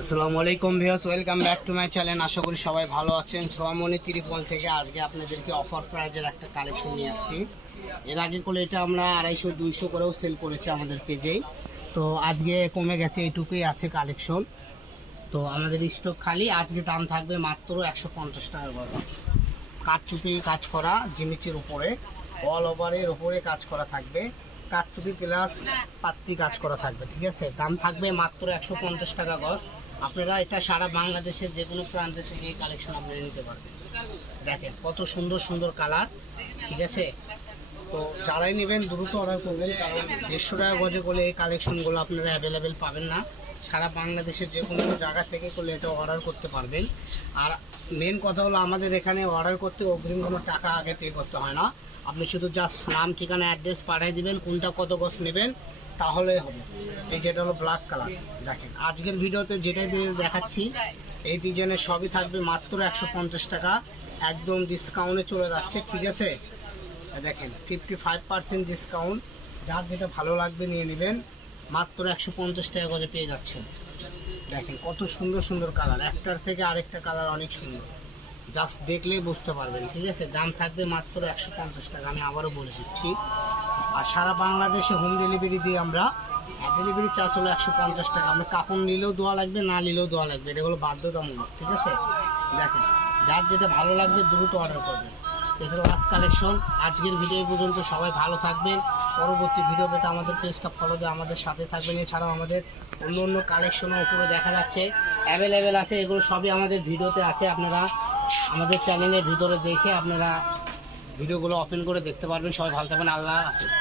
আসসালামু আলাইকুম viewers, welcome back to my channel. আশা করি সবাই ভালো আছেন। সোয়ামনি ত্রিপল থেকে আজকে আপনাদেরকে অফার প্রাইজের একটা কালেকশন নিয়ে আসছি। এর আগে করে এটা আমরা 250-200 করেও সেল করেছি আমাদের পেজেই। তো আজকে কমে গেছে, এইটুকুই আছে কালেকশন। তো আমাদের স্টক খালি। আজকে দাম থাকবে মাত্র 150 টাকা করে। কাঠচুপি কাজ করা জিমিচির উপরে, অল ওভারের উপরে কাজ করা থাকবে। কাঠচুপি প্লাস পাত্তি কাজ করা থাকবে, ঠিক আছে। দাম থাকবে মাত্র 150 টাকা গজ। আপনারা এটা সারা বাংলাদেশের যে কোনো প্রান্ত থেকে এই কালেকশন আপনারা নিতে পারবেন। দেখেন কত সুন্দর সুন্দর কালার, ঠিক আছে। তো যারাই নেবেন দ্রুত অর্ডার করবেন, কারণ 150 টাকা গজে করলে এই কালেকশনগুলো আপনারা অ্যাভেলেবেল পাবেন না। সারা বাংলাদেশের যে কোনো জায়গা থেকে করলে এটা অর্ডার করতে পারবেন। আর মেন কথা হলো, আমাদের এখানে অর্ডার করতে অগ্রিম কোনো টাকা আগে পে করতে হয় না। আপনি শুধু জাস্ট নাম, ঠিকানা, অ্যাড্রেস পাঠিয়ে দিবেন, কোনটা কত গজ নেবেন, তাহলেই হবে। এই যেটা হলো ব্ল্যাক কালার, দেখেন আজকের ভিডিওতে যেটাই দিয়ে দেখাচ্ছি এই ডিজাইনের সবই থাকবে মাত্র 150 টাকা। একদম ডিসকাউন্টে চলে যাচ্ছে, ঠিক আছে। দেখেন 55% ডিসকাউন্ট। যার যেটা ভালো লাগবে নিয়ে নেবেন, মাত্র 150 টাকা করে পেয়ে যাচ্ছেন। দেখেন কত সুন্দর সুন্দর কালার, একটার থেকে আরেকটা কালার অনেক সুন্দর, জাস্ট দেখলেই বুঝতে পারবেন, ঠিক আছে। দাম থাকবে মাত্র 150 টাকা, আমি আবারও বলে দিচ্ছি। আর সারা বাংলাদেশে হোম ডেলিভারি দিই আমরা। আর ডেলিভারি চার্জ হলো 150 টাকা। আপনি কাপড় নিলেও দেওয়া লাগবে, না নিলেও দেওয়া লাগবে, এটা হলো বাধ্যতামূলক, ঠিক আছে। দেখেন যার যেটা ভালো লাগবে দ্রুত অর্ডার করবেন। এটা লাস্ট কালেকশন। আজকের ভিডিও পর্যন্ত সবাই ভালো থাকবেন। পরবর্তী ভিডিও পেতে আমাদের পেজটা ফলো দিয়ে আমাদের সাথে থাকবেন। এছাড়াও আমাদের অন্য অন্য কালেকশনও উপরে দেখা যাচ্ছে, অ্যাভেলেবেল আছে। এগুলো সবই আমাদের ভিডিওতে আছে, আপনারা আমাদের চ্যানেলের ভিতরে দেখে আপনারা ভিডিওগুলো ওপেন করে দেখতে পারবেন। সবাই ভালো থাকবেন। আল্লাহ হাফেজ।